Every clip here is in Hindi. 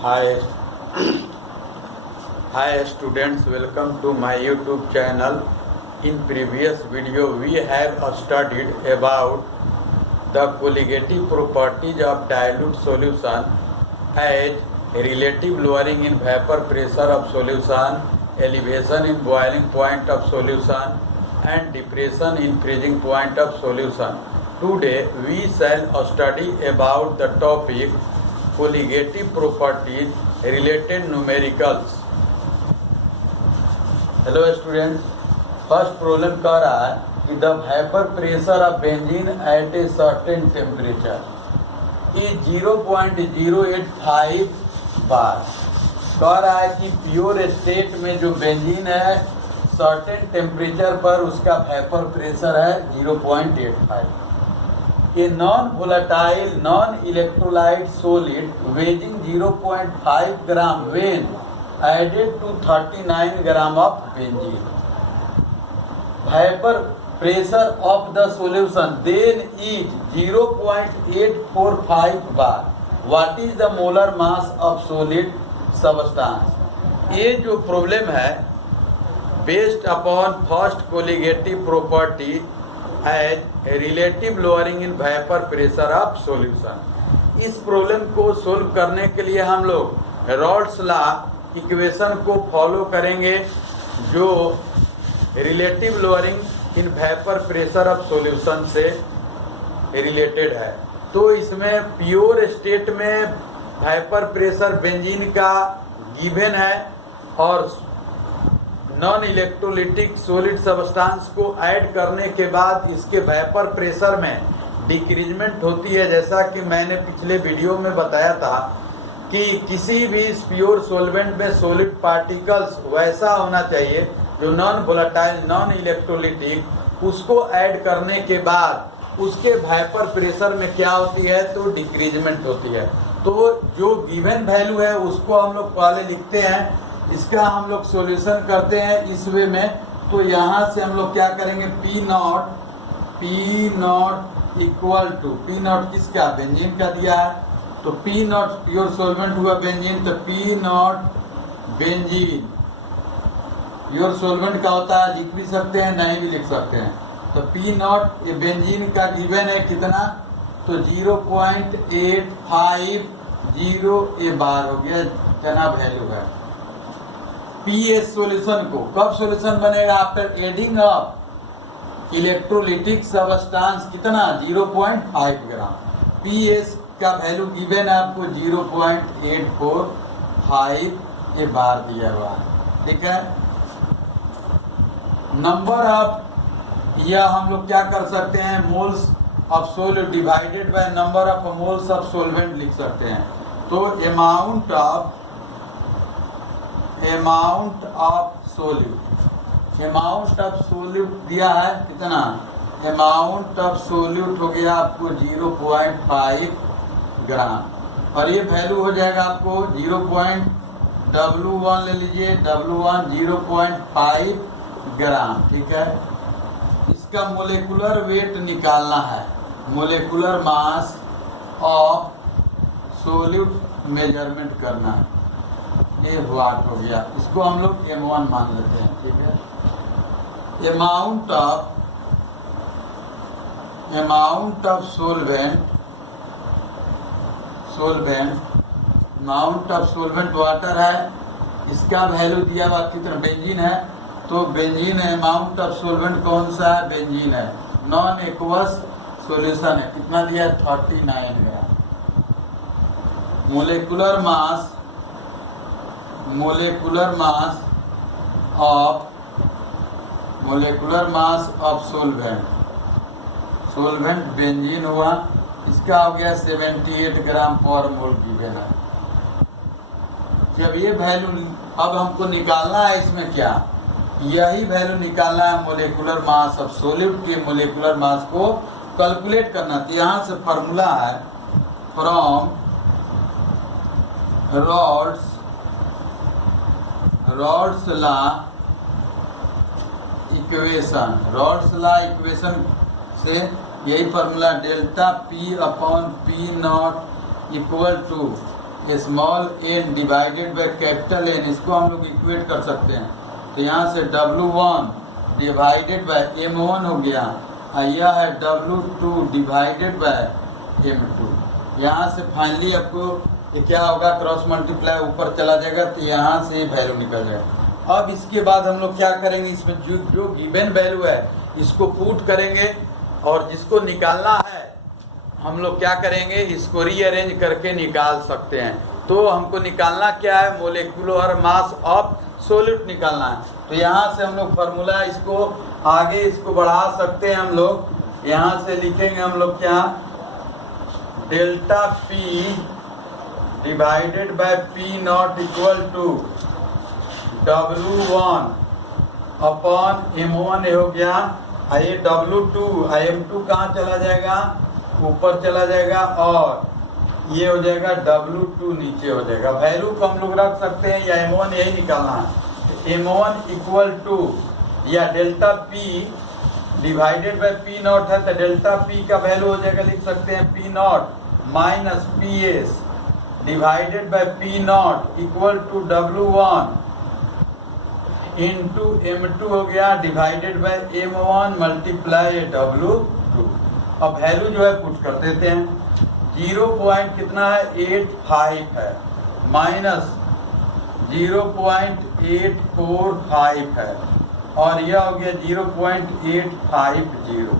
Hi, hi students, welcome to my YouTube channel. In previous video, we have studied about the colligative properties of dilute solution as relative lowering in vapor pressure of solution, elevation in boiling point of solution, and depression in freezing point of solution. Today, we shall study about the topic colligative properties related numericals. Hello students, first problem कह रहा है कि the vapour pressure of benzene at a certain temperature is 0.085 bar. कह रहा है कि प्योर स्टेट में जो बेंजीन है सर्टेन टेम्परेचर पर उसका वेपर प्रेशर है 0.85। A non-volatile, non-electrolyte solid weighing 0.5 gram when added to 39 gram of benzene. Vapor pressure of the solution then is 0.845 bar. What is the molar mass of solid substance? ये जो प्रॉब्लम है based upon first colligative property as relative lowering in vapor pressure of solution। इस प्रॉब्लम को सोल्व करने के लिए हम लोग रॉल्स लॉ इक्वेशन को फॉलो करेंगे जो relative lowering in vapour pressure of solution से रिलेटेड है। तो इसमें प्योर स्टेट में वेपर प्रेशर बेंजीन का गिवन है और नॉन इलेक्ट्रोलिटिक सॉलिड सब्सटेंस को ऐड करने के बाद इसके वेपर प्रेशर में डिक्रीजमेंट होती है। जैसा कि मैंने पिछले वीडियो में बताया था कि किसी भी प्योर सॉल्वेंट में सॉलिड पार्टिकल्स वैसा होना चाहिए जो नॉन वोलेटाइल, नॉन इलेक्ट्रोलिटिक, उसको ऐड करने के बाद उसके वेपर प्रेशर में क्या होती है तो डिक्रीजमेंट होती है। तो जो गिवन वैल्यू है उसको हम लोग पहले लिखते हैं, इसका हम लोग सॉल्यूशन करते हैं इस वे में। तो यहाँ से हम लोग क्या करेंगे, P naught equal to P naught किसका, बेंजीन का दिया है, तो पी नॉट प्योर सॉल्वेंट हुआ बेंजीन, तो P naught benzene pure solvent का होता है, लिख भी सकते हैं नहीं भी लिख सकते हैं। तो पी नॉट ये बेंजीन का गिवन है कितना, तो 0.850 ये बार हो गया, इतना वैल्यू है। पीएस सॉल्यूशन को कब सॉल्यूशन बनेगा, after adding of electrolytic substance कितना 0.5 ग्राम। पीएस का वैल्यू गिवन है आपको 0.845 ये बार दिया हुआ है, ठीक है। नंबर ऑफ, या हम लोग क्या कर सकते हैं, moles of solute divided by number of moles of सोल्वेंट लिख सकते हैं। तो अमाउंट ऑफ सोल्यूट दिया है कितना, अमाउंट ऑफ सोल्यूट हो गया आपको 0.5 ग्राम, और ये वैल्यू हो जाएगा आपको W1 ले लीजिए, W1 0.5 ग्राम, ठीक है। इसका मोलेकुलर वेट निकालना है, molecular mass of solute measurement करना है, ये वाट हो गया, इसको हम लोग M1 मान लेते हैं, ठीक है। अमाउंट ऑफ सोल्वेंट वाटर है, इसका वैल्यू दिया हुआ कितना, बेंजीन है, तो बेंजीन है, अमाउंट ऑफ सोल्वेंट कौन सा है, बेंजीन है, नॉन एक्वस सॉल्यूशन है, कितना दिया 39 ग्राम। Molecular mass of solvent benzene हुआ, इसका हो गया 78 ग्राम पर मोल गिवन है। जब ये वैल्यू अब हमको निकालना है, इसमें क्या, यही वैल्यू निकालना है मोलेकुलर मास ऑफ सॉल्यूट के मोलेकुलर मास को कैलकुलेट करना। तो यहाँ से फार्मूला है फ्रॉम रॉल्स लॉ इक्वेशन से यही formula delta P upon P naught equal to small N divided by capital N, इसको हम लोग इक्वेट कर सकते हैं। तो यहाँ से W1 डिवाइडेड बाय M1 हो गया, और यह है W2 डिवाइडेड बाय M2। यहाँ से फाइनली आपको ये क्या होगा, क्रॉस मल्टीप्लाई ऊपर चला जाएगा, तो यहाँ से वैल्यू निकल जाएगा। अब इसके बाद हम लोग क्या करेंगे, इसमें जो गिवन वैल्यू है इसको पुट करेंगे, और जिसको निकालना है हम लोग क्या करेंगे, इसको रीअरेंज करके निकाल सकते हैं। तो हमको निकालना क्या है, मोलिकुलर मास ऑफ सॉल्यूट निकालना है। तो यहाँ से हम लोग फार्मूला इसको आगे इसको बढ़ा सकते हैं। हम लोग यहाँ से लिखेंगे हम लोग क्या, delta P divided by P naught equal to W1 upon M1 हो गया, ये W2 M2 कहाँ चला जाएगा, ऊपर चला जाएगा, और ये हो जाएगा W2 नीचे हो जाएगा। वैल्यू को हम लोग रख सकते हैं, या M1 यही निकालना है। M1 इक्वल टू या delta P divided by P not है, तो डेल्टा P का वैल्यू हो जाएगा, लिख सकते हैं P naught minus PS divided by P naught equal to W1 into M2 हो गया divided by M1 multiply W2। अब वैल्यू जो है पुट कर देते हैं। 0 पॉइंट कितना है, 85 है, माइनस 0.845 है, और यह हो गया 0.850।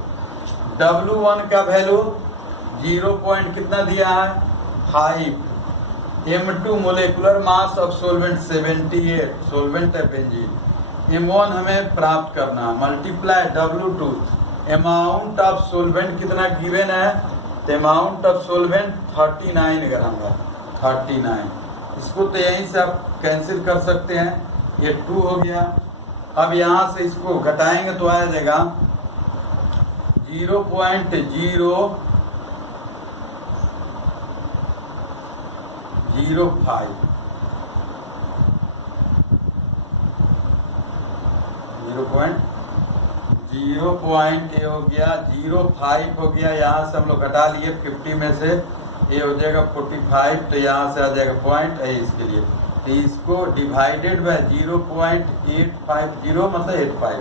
W1 का वैल्यू 0 पॉइंट कितना दिया है, 5। M2 molecular mass of solvent 78, solvent है बेंजीन। M1 हमें प्राप्त करना, multiply W2 amount of solvent कितना गिवन है, तो अमाउंट ऑफ सोलवेंट 39 ग्राम है, 39। इसको तो यहीं से आप कैंसिल कर सकते हैं, ये 2 हो गया। अब यहाँ से इसको घटाएंगे तो आ जाएगा 0.005 0 पॉइंट ये हो गया 05 हो गया। यहाँ से हम लोग घटा लिए 50 में से, ये हो जाएगा 45, तो यहाँ से आ जाएगा पॉइंट है इसके लिए। तो इसको डिवाइडेड बाय 0.850 मतलब 85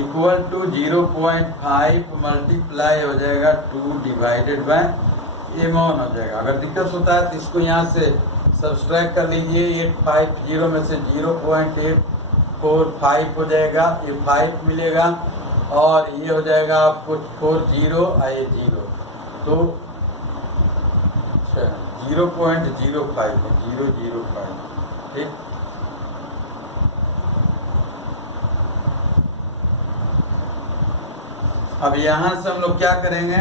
इक्वल टू 0.5 मल्टीप्लाई हो जाएगा 2 डिवाइडेड बाय M1 हो जाएगा। अगर दिक्कत होता है तो इसको यहाँ से सब्सट्रैक्ट कर लीजिए, 850 में से 0.845 हो जाएगा, ये 5 मिलेगा, और ये हो जाएगा आपको 40 आए 0, तो 0.05 है, 005, ठीक। अब यहाँ से हम लोग क्या करेंगे,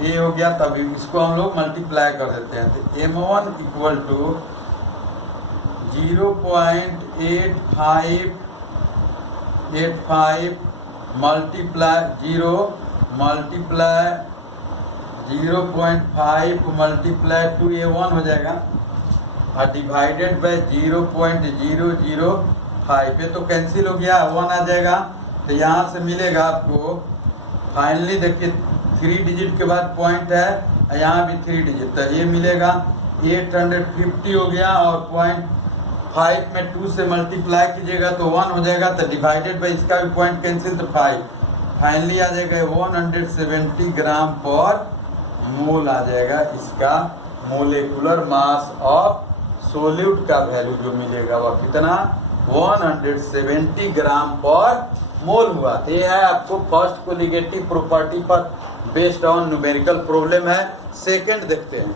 ये हो गया, तभी इसको हम लोग मल्टीप्लाई कर देते हैं। तो M1 equal to 0.85 multiply 0 multiply 0.5 multiply 2, ये 1 हो जाएगा, और डिवाइडेड बाय 0.005, ये तो कैंसिल हो गया, 1 आ जाएगा। तो यहाँ से मिलेगा आपको फाइनली, देखिए 3 डिजिट के बाद पॉइंट है, यहाँ भी 3 डिजिट, तो ये मिलेगा 850 हो गया, और 0.5 में 2 से मल्टीप्लाई कीजिएगा तो 1 हो जाएगा, तो डिवाइडेड बाय इसका भी पॉइंट कैंसिल, तो 5 फाइनली आ जाएगा 170 ग्राम पर मोल आ जाएगा। इसका मोलिकुलर मास ऑफ सोल्यूट का वैल्यू जो मिलेगा वह कितना, 170 ग्राम पर मोल हुआ। तो ये है आपको फर्स्ट कोलिगेटिव प्रॉपर्टी पर बेस्ड ऑन न्यूमेरिकल प्रॉब्लम है। सेकंड देखते हैं।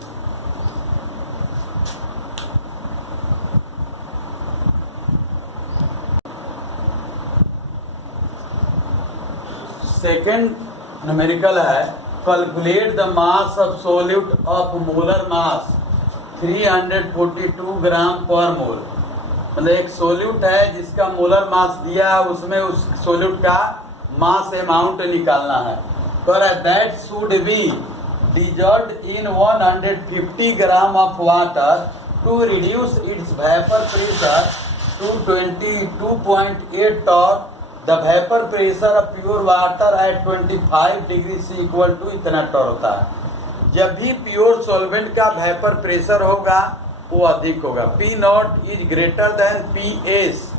सेकंड न्यूमेरिकल है, calculate the mass of solute of molar mass 342 gram per मोल। मतलब एक सोल्यूट है जिसका मोलर मास दिया है, उसमें उस सोल्यूट का मास अमाउंट निकालना है। पर that should be dissolved in 150 gram of water to reduce its vapour pressure to 22.8 torr। The vapour pressure of pure water at 25 degree C equal to इतना टॉर होता है। जब भी प्योर सॉल्वेंट का वेपर प्रेशर होगा वो अधिक होगा। P naught is greater than P S.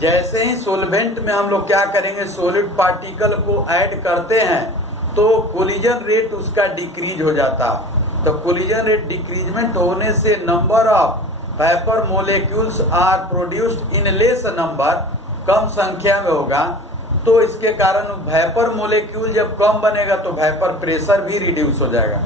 जैसे ही सोलवेंट में हम लोग क्या करेंगे, सॉलिड पार्टिकल को ऐड करते हैं तो कोलिजन रेट उसका डिक्रीज हो जाता है। तो कोलिजन रेट डिक्रीजमेंट होने से number of vapour molecules are produced in less number, कम संख्या में होगा। तो इसके कारण वेपर मोलेक्यूल जब कम बनेगा तो वेपर प्रेशर भी रिड्यूस हो जाएगा।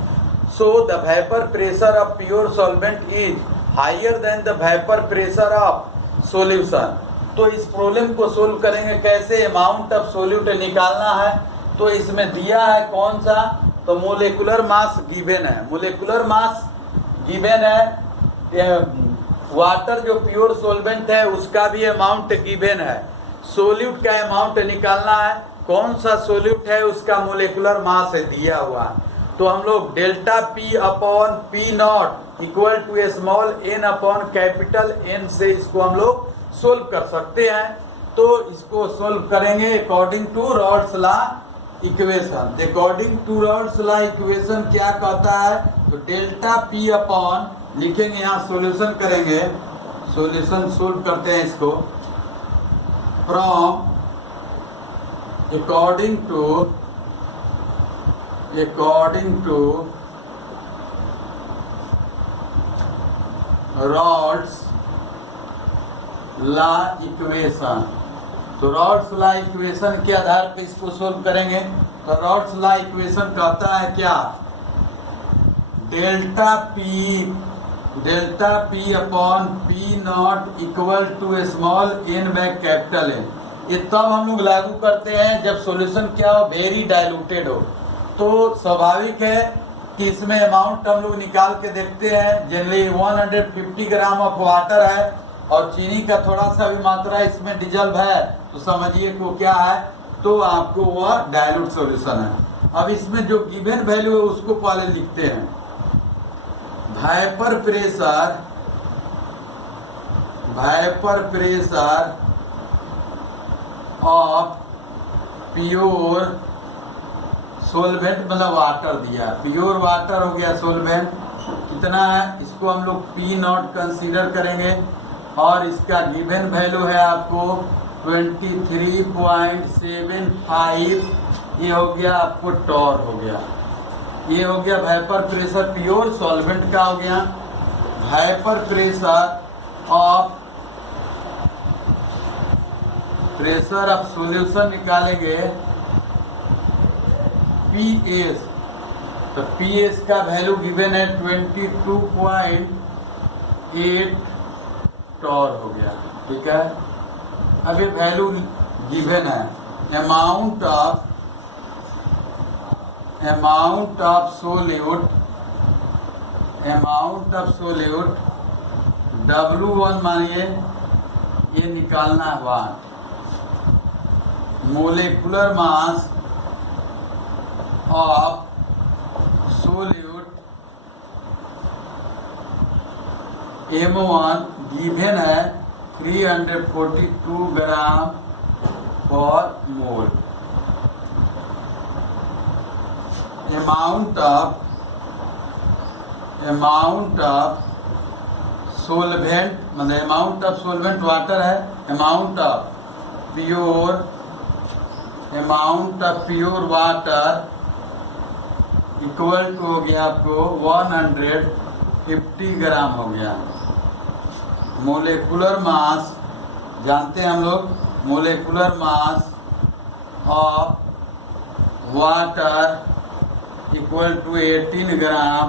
So the vapour pressure of pure solvent is higher than the vapour pressure of solution. तो इस प्रॉब्लम को सोल्व करेंगे कैसे, अमाउंट ऑफ सोल्यूट निकालना है। तो इसमें दिया है कौन सा, तो मोलेकुलर मास गिवन है, मोलेकुलर मास गिवन है। वाटर जो प्योर सॉल्वेंट है उसका भी अमाउंट गिवन है। सोल्यूट का अमाउंट निकालना है, कौन सा सोल्यूट है उसका मोलेकुलर मास है दिया हुआ है। तो हम लोग delta P upon P naught equal to small N upon capital N से इसको हम लोग सोल्व कर सकते हैं। तो इसको सोल्व करेंगे according to Raoult's law equation. According to Raoult's law equation क्या कहता है, तो डेल्टा पी अपॉन लिखेंगे, यहाँ सॉल्यूशन करेंगे, सॉल्यूशन सोल्व करते हैं इसको, from according to Raoult's law equation. तो रॉड्स लॉ इक्वेशन के आधार पर इसको सोल्व करेंगे। तो रॉड्स लॉ इक्वेशन कहता है क्या, delta P upon P naught equal to small N by capital N. ये तब हम लोग लागू करते हैं जब सॉल्यूशन क्या हो, वेरी डाइल्यूटेड हो। तो स्वाभाविक है कि इसमें अमाउंट हम लोग निकाल के देखते हैं। जनरली 150 ग्राम ऑफ वाटर है और चीनी का थोड़ा सा भी मात्रा इसमें डिजल्व है, तो समझिए को क्या है, तो आपको वह डाइल्यूट सॉल्यूशन है। अब इसमें जो गिवन वैल्यू है उसको पहले लिखते हैं। Vapour pressure of pure solvent, मतलब वाटर दिया, प्योर वाटर हो गया सोलवेंट, कितना है इसको हम लोग पी नॉट कंसीडर करेंगे और इसका गिवन वैल्यू है आपको 23.75। ये हो गया आपको टॉर हो गया। ये हो गया वेपर प्रेशर प्योर सॉल्वेंट का हो गया। वेपर प्रेशर ऑफ सॉल्यूशन निकालेंगे पीएस। तो पीएस का वैल्यू गिवन है 22.8 टॉर हो गया, ठीक है। अब ये वैल्यू गिवन है, अमाउंट ऑफ सोल्यूट W1 मानिए ये निकालना है 1। Molecular mass of solute M1 given है 342 gram per mole. Amount of solvent, मतलब अमाउंट ऑफ सोलवेंट वाटर है, amount of pure water equal to हो गया आपको 150 ग्राम हो गया। मोलेकुलर मास जानते हैं हम लोग, molecular mass of water equal to 18 gram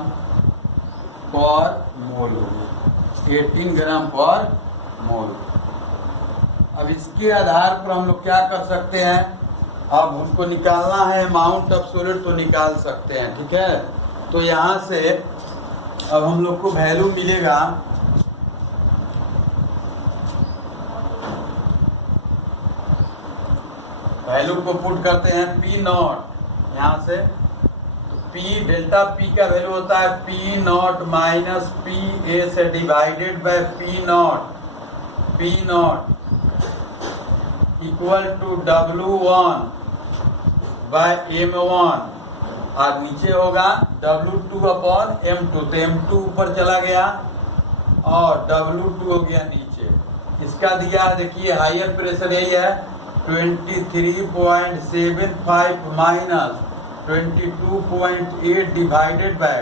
per mole हो गया, 18 ग्राम पर मोल। अब इसके आधार पर हम लोग क्या कर सकते हैं, अब उनको निकालना है अमाउंट ऑफ सोल्यूट तो निकाल सकते हैं, ठीक है। तो यहाँ से अब हम लोग को वैल्यू मिलेगा वैल्यू को पुट करते हैं पी नॉट, यहाँ से पी डेल्टा पी का वैल्यू होता है P naught minus P A से divided by P naught equal to W1 by M1 और नीचे होगा W2 अपॉन M2। तो M2 ऊपर चला गया और W2 हो गया नीचे। इसका दिया है देखिए हायर प्रेशर यही है 23.75 minus 22.8 divided by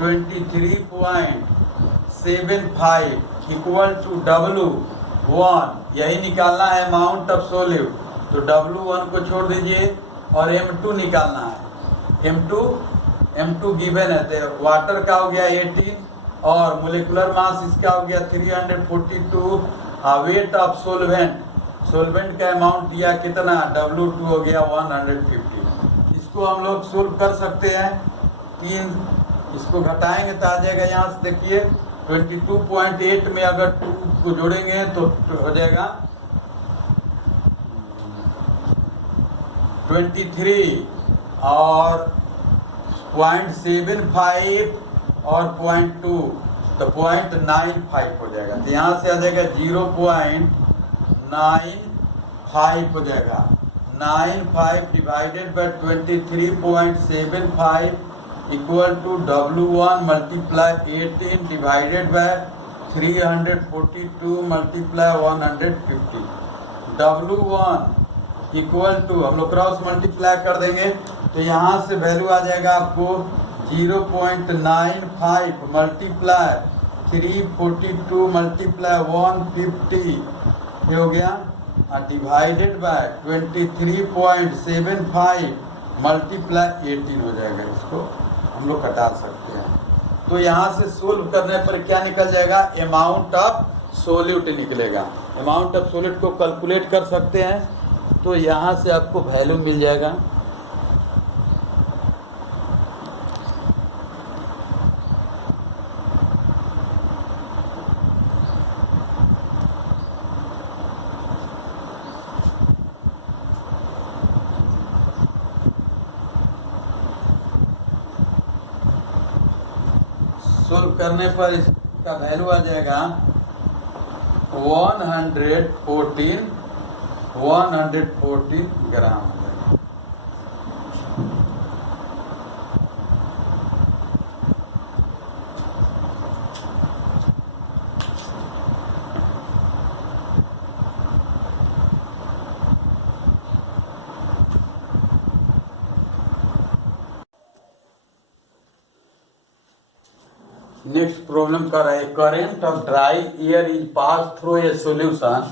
23.75 equal to W1। यही निकालना है अमाउंट ऑफ सोल्यूट। तो W1 को छोड़ दीजिए और M2 निकालना है। M2 गिवन है तो वाटर का हो गया 18 और मोलिकुलर मास इसका हो गया 342। वेट ऑफ सोलवेंट का अमाउंट दिया कितना W2 हो गया 150। इसको हम लोग सोल्व कर सकते हैं। 3 इसको घटाएंगे तो आ जाएगा यहाँ से देखिए 22.8 में अगर 2 को जोड़ेंगे तो हो जाएगा 23 और 0.75 और 0.2 तो 0.95 हो जाएगा। तो यहाँ से आ जाएगा 0.95 हो जाएगा। 95 divided by 23.75 equal to W1 multiply 18 divided by 342 multiply 150। W1 equal to हम लोग क्रॉस मल्टीप्लाई कर देंगे तो यहाँ से वैल्यू आ जाएगा आपको 0.95 मल्टीप्लाई 342 मल्टीप्लाई 150 ये हो गया डिवाइडेड बाय 23.75 मल्टीप्लाई 18 हो जाएगा। इसको हम लोग घटा सकते हैं। तो यहाँ से सोल्व करने पर क्या निकल जाएगा अमाउंट ऑफ सोल्यूट निकलेगा। अमाउंट ऑफ सोल्यूट को कैलकुलेट कर सकते हैं तो यहाँ से आपको वैल्यू मिल जाएगा सोल्व करने पर इसका वैल्यू आ जाएगा 114 ग्राम। नेक्स्ट प्रॉब्लम कर रहे current of dry air is pass through a solution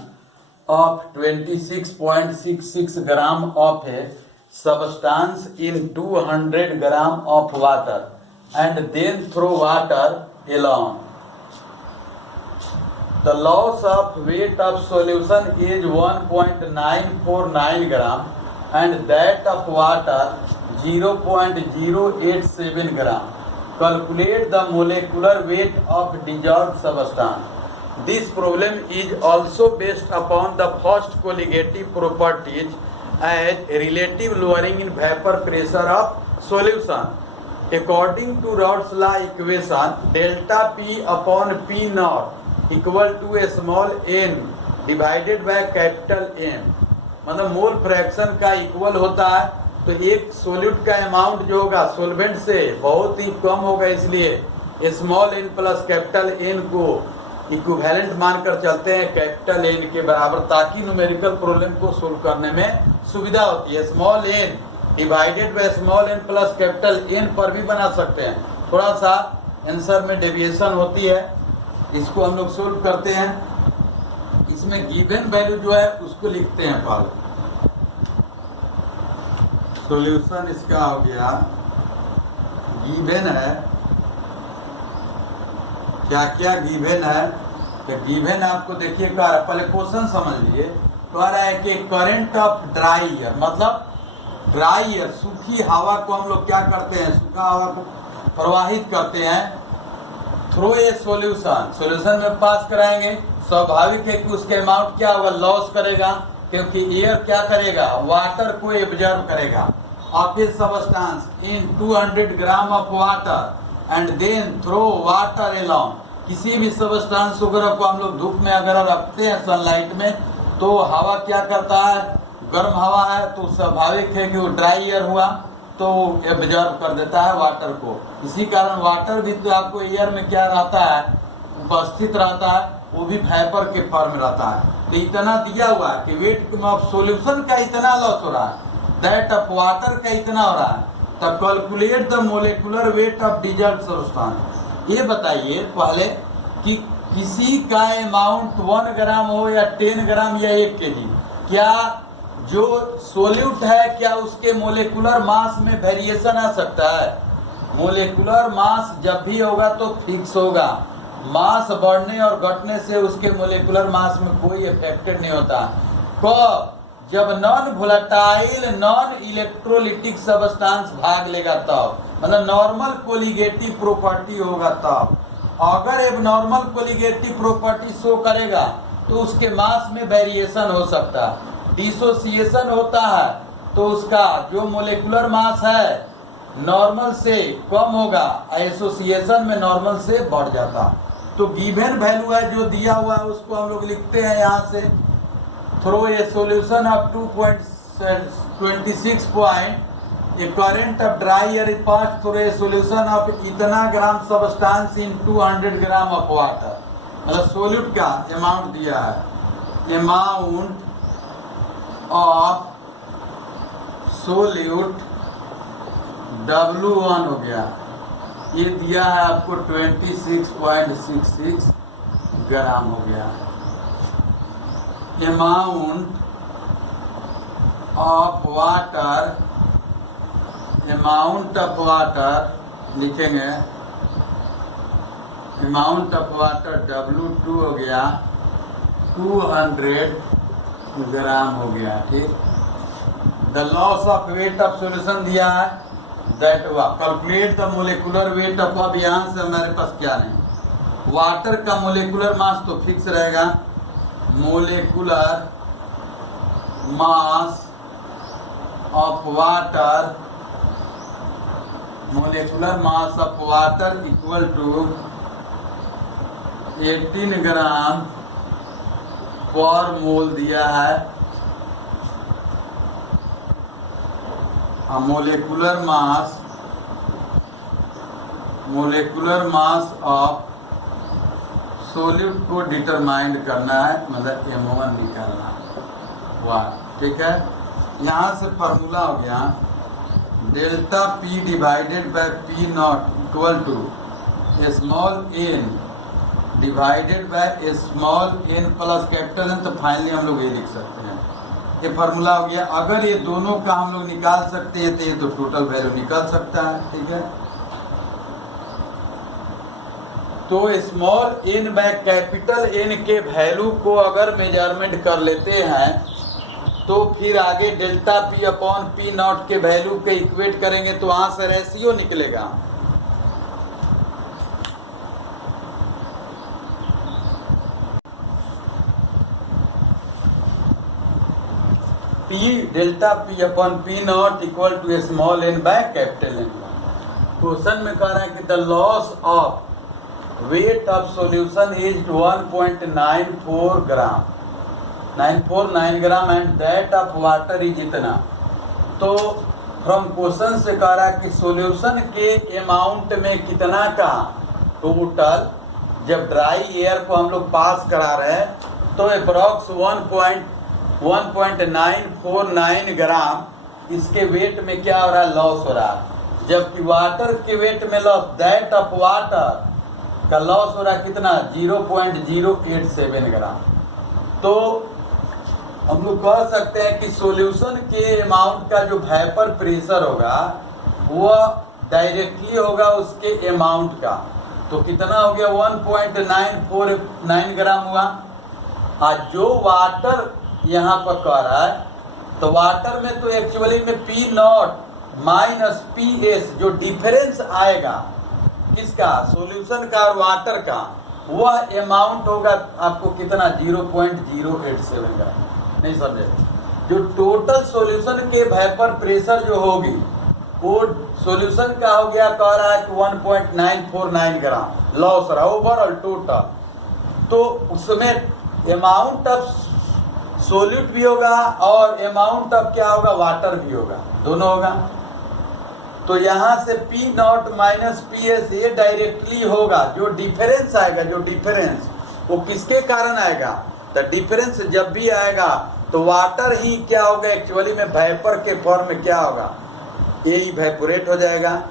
of 26.66 gram of a substance in 200 gram of water and then throw water alone. The loss of weight of solution is 1.949 gram and that of water 0.087 gram. Calculate the molecular weight of dissolved substance. This problem is also based upon the first colligative properties as relative lowering in vapor pressure of solution. According to Raoult's law equation, delta P upon P naught equal to a small n divided by capital N. मतलब मोल फ्रैक्शन का इक्वल होता है तो एक सोल्यूट का अमाउंट जो होगा सोलवेंट से बहुत ही कम होगा, इसलिए small n plus capital N को इक्विवेलेंट मानकर चलते हैं कैपिटल एन के बराबर, ताकि न्यूमेरिकल प्रॉब्लम को सोल्व करने में सुविधा होती है। Small N divided by small N plus capital N पर भी बना सकते हैं, थोड़ा सा आंसर में डेविएशन होती है। इसको हम लोग सोल्व करते हैं। इसमें गिवन वैल्यू जो है उसको लिखते हैं पहले। सॉल्यूशन इसका हो गया गिवन है, क्या क्या गिवन है तो गिवन आपको देखिए कह रहा है, पहले क्वेश्चन समझ लिए। कह रहा है कि करंट ऑफ ड्राई एयर, मतलब ड्राई एयर सूखी हवा को हम लोग क्या करते हैं, सूखा हवा को प्रवाहित करते हैं थ्रू ए सॉल्यूशन में पास कराएंगे। स्वाभाविक है कि उसके अमाउंट क्या होगा, लॉस करेगा, क्योंकि एयर क्या करेगा, वाटर को एब्जॉर्ब करेगा of a substance in 200 gram of water and then throw water along. किसी भी सब्सटेंस वगैरह को हम लोग धूप में अगर रखते हैं सनलाइट में तो हवा क्या करता है, गर्म हवा है तो स्वाभाविक है कि वो ड्राई एयर हुआ तो एब्जॉर्ब कर देता है वाटर को। इसी कारण वाटर भी तो आपको एयर में क्या रहता है, उपस्थित रहता है, वो भी वेपर के फॉर्म में रहता है। तो इतना दिया हुआ है कि वेट ऑफ सॉल्यूशन का इतना लॉस हो रहा है, दैट ऑफ वाटर का इतना हो रहा है, तब calculate the molecular weight of dissolved substance. ये बताइए पहले कि किसी का अमाउंट 1 ग्राम हो या 10 ग्राम या 1 kg, क्या जो सोल्यूट है क्या उसके मोलिकुलर मास में वेरिएशन आ सकता है? मोलिकुलर मास जब भी होगा तो फिक्स होगा, मास बढ़ने और घटने से उसके मोलिकुलर मास में कोई इफेक्टेड नहीं होता। कब? जब non volatile non electrolytic substance भाग लेगा तब, मतलब नॉर्मल कोलिगेटिव प्रॉपर्टी होगा तब। अगर एबनॉर्मल कोलिगेटिव प्रॉपर्टी शो करेगा तो उसके मास में वेरिएशन हो सकता है, डिसोसिएशन होता है, तो उसका जो मोलिकुलर मास है नॉर्मल से कम होगा, एसोसिएशन में नॉर्मल से बढ़ जाता। तो गिवन वैल्यू है जो दिया हुआ है उसको हम लोग लिखते हैं यहाँ से, through a solution of 2.26 point a current of dry air pass through a solution of इतना gram substance in 200 gram of water. मतलब सोल्यूट का अमाउंट दिया है, अमाउंट ऑफ सोल्यूट W1 हो गया, ये दिया है आपको 26.66 ग्राम हो गया। अमाउंट ऑफ वाटर लिखेंगे, अमाउंट ऑफ वाटर W2 हो गया 200 ग्राम हो गया। ठीक, the loss of weight of solution दिया है, that calculate the molecular weight of, अब यहाँ से हमारे पास क्या नहीं, वाटर का मोलिकुलर मास तो फिक्स रहेगा, molecular mass of water, molecular mass of water equal to 18 gram per mole दिया है। मोलिकुलर मास ऑफ सोल्यूट को डिटरमाइन करना है, मतलब M1 निकालना है। वाह, ठीक है। यहाँ से फार्मूला हो गया delta P divided by P naught equal to small n divided by small n plus capital n। तो फाइनली हम लोग ये लिख सकते हैं, ये फार्मूला हो गया। अगर ये दोनों का हम लोग निकाल सकते हैं तो ये तो टोटल वैल्यू निकल सकता है। ठीक है, तो small n by capital n के वैल्यू को अगर मेजरमेंट कर लेते हैं तो फिर आगे delta P upon P naught के वैल्यू के इक्वेट करेंगे तो वहां से रेशियो निकलेगा। P delta P upon P naught equal to small n by capital N। Question में कह रहा है कि the loss of weight of solution is 1.94 gram 949 gram and that of water is इतना। तो फ्रॉम क्वेश्चन से कह रहा है कि सॉल्यूशन के अमाउंट में कितना का टोटल, जब ड्राई एयर को हम लोग पास करा रहे हैं तो अप्रॉक्स 1.949 ग्राम इसके वेट में क्या हो रहा है, लॉस हो रहा है। जबकि वाटर के वेट में लॉस, दैट ऑफ वाटर का लॉस हो रहा है कितना, 0.087 ग्राम। तो हम लोग कह सकते हैं कि सॉल्यूशन के अमाउंट का जो वेपर प्रेशर होगा वह डायरेक्टली होगा उसके अमाउंट का। तो कितना हो गया, 1.949 ग्राम हुआ। आज जो वाटर यहाँ पर कह रहा है तो वाटर में तो एक्चुअली में P नॉट माइनस PS जो डिफरेंस आएगा इसका सॉल्यूशन का और वाटर का, वह अमाउंट होगा आपको कितना, 0.087 ग्राम। नहीं समझे? जो टोटल सॉल्यूशन के वेपर प्रेशर जो होगी वो सॉल्यूशन का हो गया, कह रहा है कि 1.949 ग्राम लॉस रहा ओवरऑल टोटल। तो उसमें अमाउंट ऑफ सोल्यूट भी होगा और अमाउंट ऑफ क्या होगा, वाटर भी होगा, दोनों होगा। तो यहाँ से P naught minus P S ये डायरेक्टली होगा। जो डिफरेंस आएगा, जो डिफरेंस वो किसके कारण आएगा? द डिफरेंस जब भी आएगा तो वाटर ही क्या होगा, एक्चुअली में वेपर के फॉर्म में क्या होगा, ये इवेपोरेट हो जाएगा।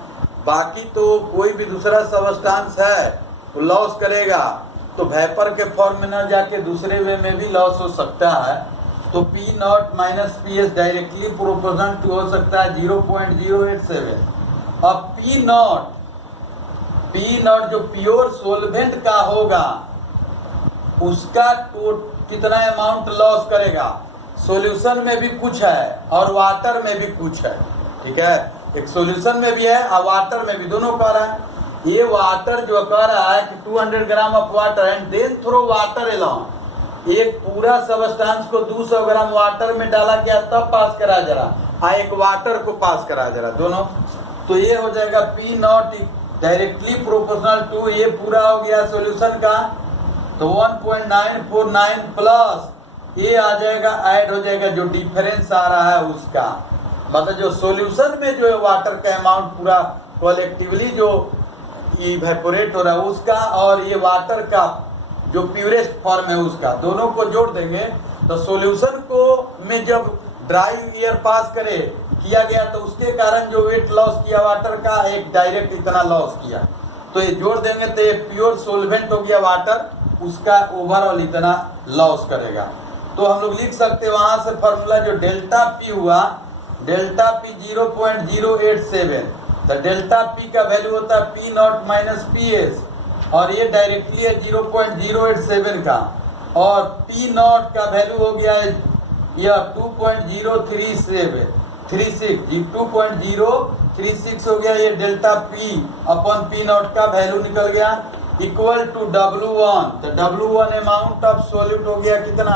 बाकी तो कोई भी दूसरा सबस्टांस है वो लॉस करेगा, तो वेपर के फॉर्म में ना जाके दूसरे वे में भी लॉस हो सकता है। तो P naught minus P S directly proportional to हो सकता है 0.087। अब P नॉट जो प्योर सोलवेंट का होगा उसका कितना अमाउंट लॉस करेगा? सॉल्यूशन में भी कुछ है और वाटर में भी कुछ है, ठीक है। एक सॉल्यूशन में भी है और वाटर में भी, दोनों कह रहा है। ये वाटर जो कह रहा है कि 200 gram of water and then throw water along, एक पूरा सबस्टांस को 200 ग्राम वाटर में डाला गया तब पास करा जा रहा, एक वाटर को पास करा जा रहा, दोनों। तो ये हो जाएगा P naught directly proportional to, ये पूरा हो गया सॉल्यूशन का, तो 1.949 प्लस ये आ जाएगा, ऐड हो जाएगा जो डिफरेंस आ रहा है उसका, मतलब जो सॉल्यूशन में जो है वाटर का अमाउंट पूरा कलेक्टिवली जो इवेपोरेट हो रहा है उसका, और ये वाटर का जो प्यूरेस्ट फॉर्म है उसका, दोनों को जोड़ देंगे तो सॉल्यूशन को में जब ड्राई एयर पास किया गया तो उसके कारण जो वेट लॉस किया वाटर का, एक डायरेक्ट इतना लॉस किया, तो ये जोड़ देंगे तो ये प्योर सोलवेंट हो गया वाटर, उसका ओवरऑल इतना लॉस करेगा। तो हम लोग लिख सकते हैं वहां से फॉर्मूला जो डेल्टा P हुआ, डेल्टा P 0.087, तो डेल्टा P का वैल्यू होता है P naught minus P S, और ये डायरेक्टली है 0.087 का, और P नॉट का वैल्यू हो गया है यह 2.036 हो गया, ये delta P upon P not का वैल्यू निकल गया, इक्वल टू W1, तो W1 अमाउंट ऑफ सॉल्यूट हो गया कितना,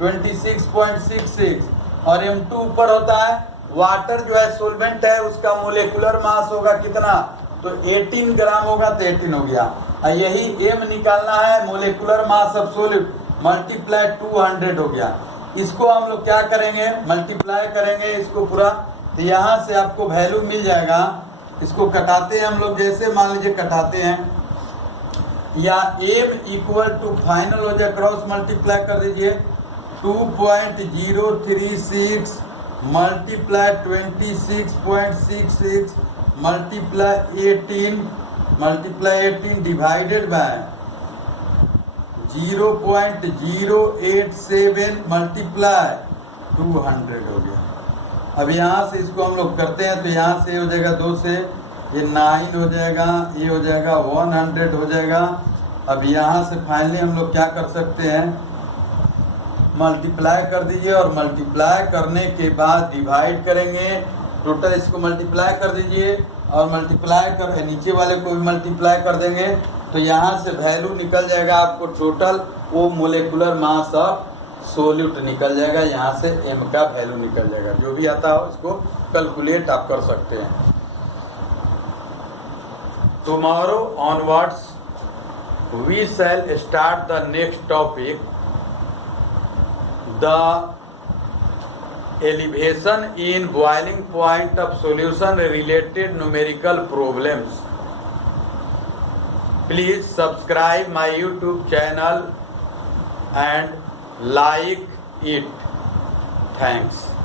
26.66, और M2 ऊपर होता है, वाटर जो है सोलवेंट है उसका मोलेकुलर मास होगा कितना, तो 18 ग्राम होगा, तो 18 हो गया। यही M निकालना है, molecular mass of solute multiply 200 हो गया। इसको हम लोग क्या करेंगे, मल्टीप्लाई करेंगे इसको पूरा, तो यहाँ से आपको वैल्यू मिल जाएगा। इसको कटाते हैं हम लोग, जैसे मान लीजिए कटाते हैं, या M इक्वल टू फाइनल हो जाए, क्रॉस मल्टीप्लाई कर दीजिए, 2.036 multiply 26.66 multiply 18 divided bye 0.087 multiply 200 हो गया। अब यहाँ से इसको हम लोग करते हैं, तो यहाँ से हो जाएगा 2 से ये 9 हो जाएगा, ये हो जाएगा 100 हो जाएगा। अब यहाँ से फाइनली हम लोग क्या कर सकते हैं, मल्टीप्लाई कर दीजिए, और मल्टीप्लाई करने के बाद डिवाइड करेंगे, टोटल इसको मल्टीप्लाई कर दीजिए, और मल्टीप्लाई कर नीचे वाले को भी मल्टीप्लाई कर देंगे, तो यहाँ से वैल्यू निकल जाएगा आपको टोटल, वो मोलेकुलर मास ऑफ सोल्यूट निकल जाएगा, यहाँ से M का वैल्यू निकल जाएगा। जो भी आता हो इसको कैलकुलेट आप कर सकते हैं। Tomorrow onwards we shall start the next topic, the elevation in boiling point of solution related numerical problems. Please subscribe my YouTube channel and like it. Thanks.